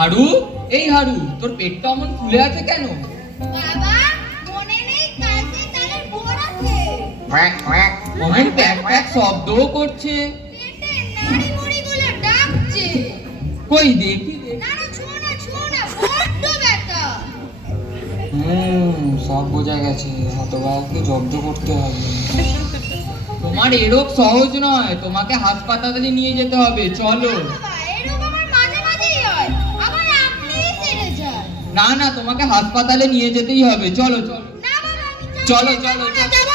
হারু, এই হারু, তোর পেটটা অমন ফুলে আছে কেন? বাবা, মনে নেই কালকে তালের ভোর আছে। অমন প্যাক প্যাক শব্দও করছে। পেটে নাড়ি মুড়িগুলো ডাকছে। কই দেখি দেখি। না না, ছুঁয়ো না, বড্ড ব্যথা। সব বোঝা গেছে, হতভাগ্যকে জব্দ করতে হবে। তোমার এ রোগ সহজ নয়, তোমাকে হাসপাতালে নিয়ে যেতে হবে, চলো। না বাবা, এই রোগ আমার মাঝে মাঝেই হয়, আবার আপনিই সেরে যান। না না, তোমাকে হাসপাতালে নিয়ে যেতেই হবে, চলো চলো। না বাবা, আমি চলো চলো যাব না। চলো।